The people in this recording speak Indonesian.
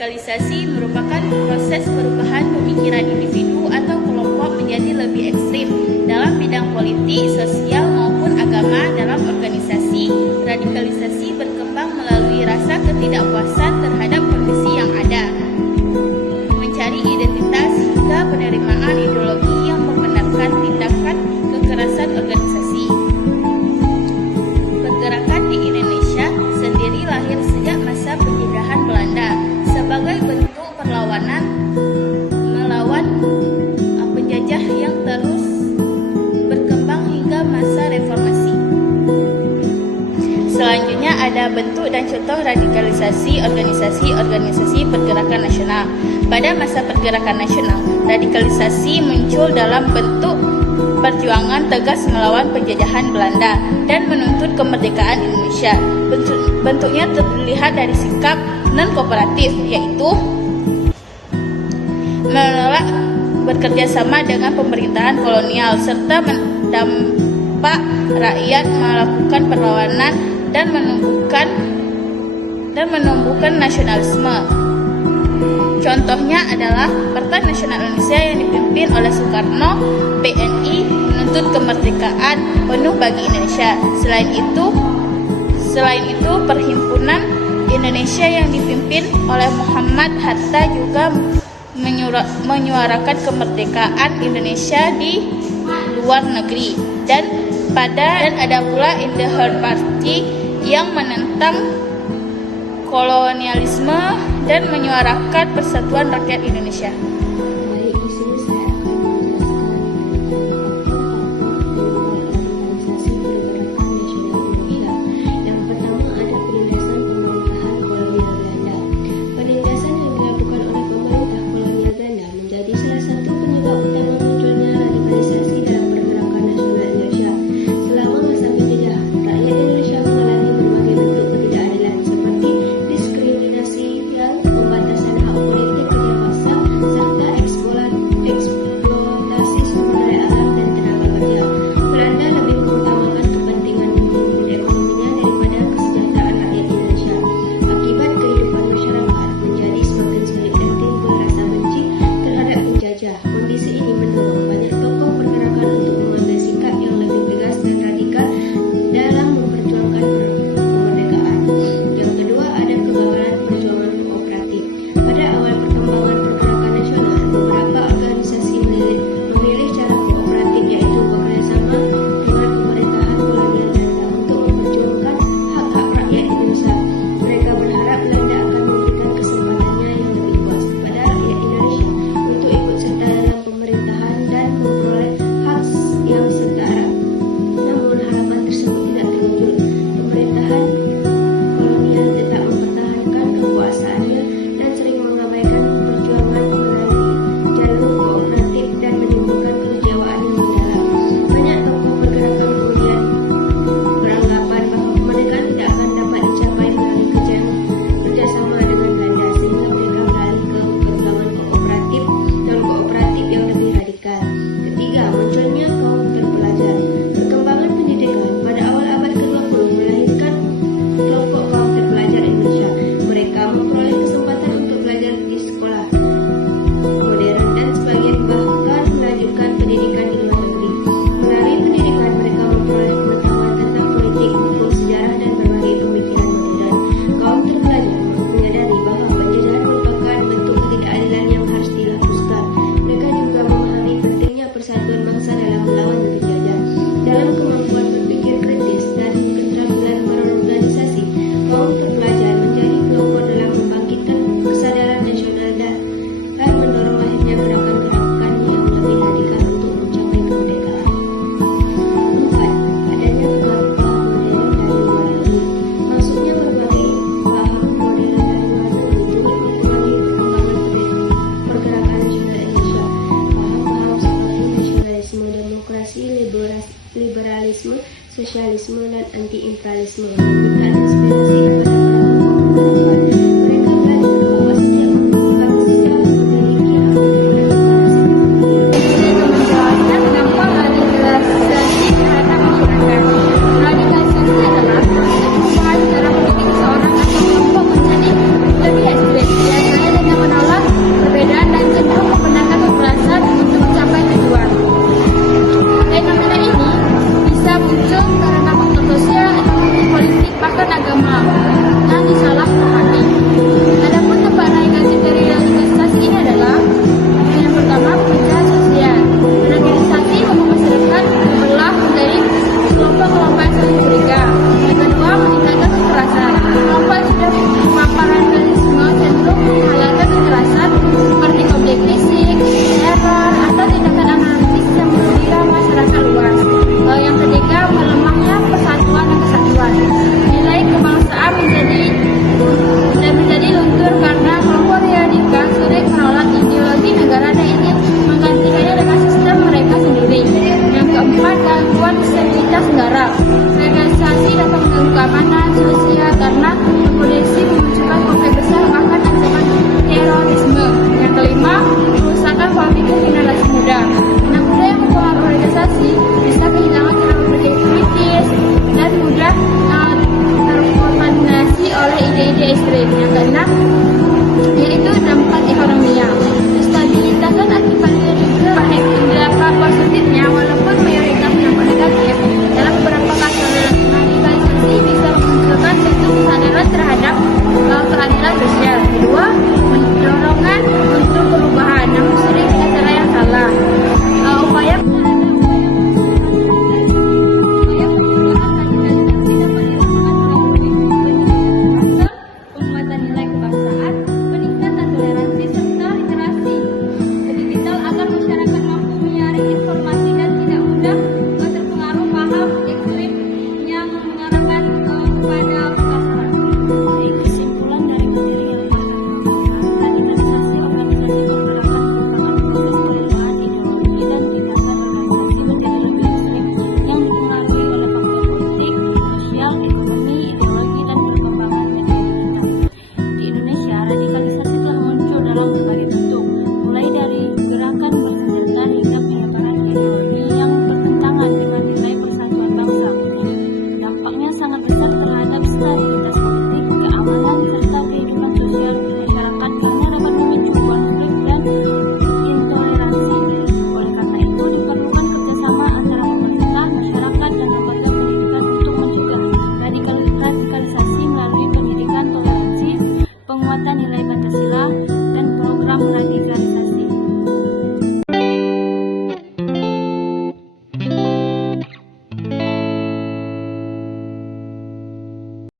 Radikalisasi merupakan proses perubahan pemikiran individu atau kelompok menjadi lebih ekstrim dalam bidang politik, sosial, maupun agama dalam organisasi. Radikalisasi berkembang melalui rasa ketidakpuasan terhadap kondisi yang ada, mencari identitas hingga penerimaan ideologi yang membenarkan tindakan kekerasan organisasi. Pergerakan di Indonesia sendiri lahir sejak masa penjajahan Belanda sebagai bentuk perlawanan melawan penjajah yang terus berkembang hingga masa reformasi. Selanjutnya ada bentuk dan contoh radikalisasi organisasi pergerakan nasional. Pada masa pergerakan nasional, radikalisasi muncul dalam bentuk perjuangan tegas melawan penjajahan Belanda dan menuntut kemerdekaan Indonesia. Bentuknya terlihat dari sikap non-kooperatif, yaitu menolak bekerja sama dengan pemerintahan kolonial serta mendampak rakyat melakukan perlawanan dan menumbuhkan nasionalisme. Contohnya adalah Partai Nasional Indonesia yang dipimpin oleh Soekarno, PNI, menuntut kemerdekaan penuh bagi Indonesia. Selain itu, Perhimpunan Indonesia yang dipimpin oleh Muhammad Hatta juga menyuarakan kemerdekaan Indonesia di luar negeri. Dan ada pula Indahar Party yang menentang kolonialisme dan menyuarakan persatuan rakyat Indonesia. Baik, di sini saya akan menjelaskan tentang organisasi pergerakan nasional Indonesia. Yang pertama ada penindasan pemerintahan kolonial Belanda. Penindasan yang dilakukan oleh pemerintah kolonial Belanda menjadi salah satu penyebab utama munculnya radikalisasi dalam pergerakan nasional Indonesia. Selama masa penjajahan, rakyat Indonesia mengalami berbagai bentuk ketidakadilan seperti diskriminasi dan pembatasan hak politik kerja paksa serta eksploitasi sumber daya alam dan tenaga kerja. Belanda lebih mengutamakan kepentingan individu ekonominya daripada kesejahteraan rakyat Indonesia. Akibat kehidupan masyarakat menjadi semakin sulit dan timbul rasa benci terhadap penjajah. Kondisi ini mendorong banyak tokoh pergerakan untuk mengambil sikap yang lebih tegas dan radikal dalam memperjuangkan kemerdekaan. Yang kedua ada kegagalan perjuangan kooperatif. Pada awal perkembangan pergerakan nasional, beberapa organisasi memilih cara kooperatif, yaitu bekerjasama dengan pemerintahan kolonial Belanda untuk memperjuangkan hak-hak rakyat Indonesia. Mereka berharap Belanda akan memberikan kesempatannya yang lebih luas kepada rakyat Indonesia untuk ikut serta dalam pemerintahan dan memperoleh hak yang setara. Namun harapan tersebut tidak terwujud. Pemerintahan kolonial tetap mempertahankan kekuasaannya dan sering mengabaikan perjuangan melalui jalur kooperatif dan menimbulkan kekecewaan yang mendalam. Banyak tokoh pergerakan kemudian beranggapan bahwa kemerdekaan tidak akan dapat dicapai melalui kerjasama dengan Belanda, sehingga mereka beralih ke perjuangan kooperatif dan kooperatif yang lebih radikal. Ketiga, munculnya kaum terpelajar. Perkembangan pendidikan pada awal abad ke-20 melahirkan kelompok kaum terpelajar Indonesia. Mereka memperoleh kesempatan untuk belajar di sekolah modern dan sebagian bahkan melanjutkan pendidikan di luar negeri. Melalui pendidikan mereka memperoleh pengetahuan tentang politik, hukum, sejarah, dan berbagai pemikiran modern. Kaum terpelajar menyadari bahwa penjajahan merupakan bentuk ketidakadilan yang harus dihapuskan. Mereka juga memahami pentingnya persatuan bangsa dalam melawan penjajah. Dalam kemampuan berpikir kritis dan keterampilan berorganisasi, kaum terpelajar menjadi pelopor dalam membangkitkan kesadaran nasional dan mendorong lahirnya gerakan-gerakan yang lebih radikal untuk mencapai kemerdekaan. 4. Adanya pengaruh-pengaruh modern dari luar negeri. Maksudnya berbagai paham modern dari luar negeri turut mempengaruhi perkembangan pergerakan nasional Indonesia. Paham-paham seperti nasionalisme, demokrasi, liberalisme, sosialisme, dan anti-imperialisme memberikan inspirasi kepada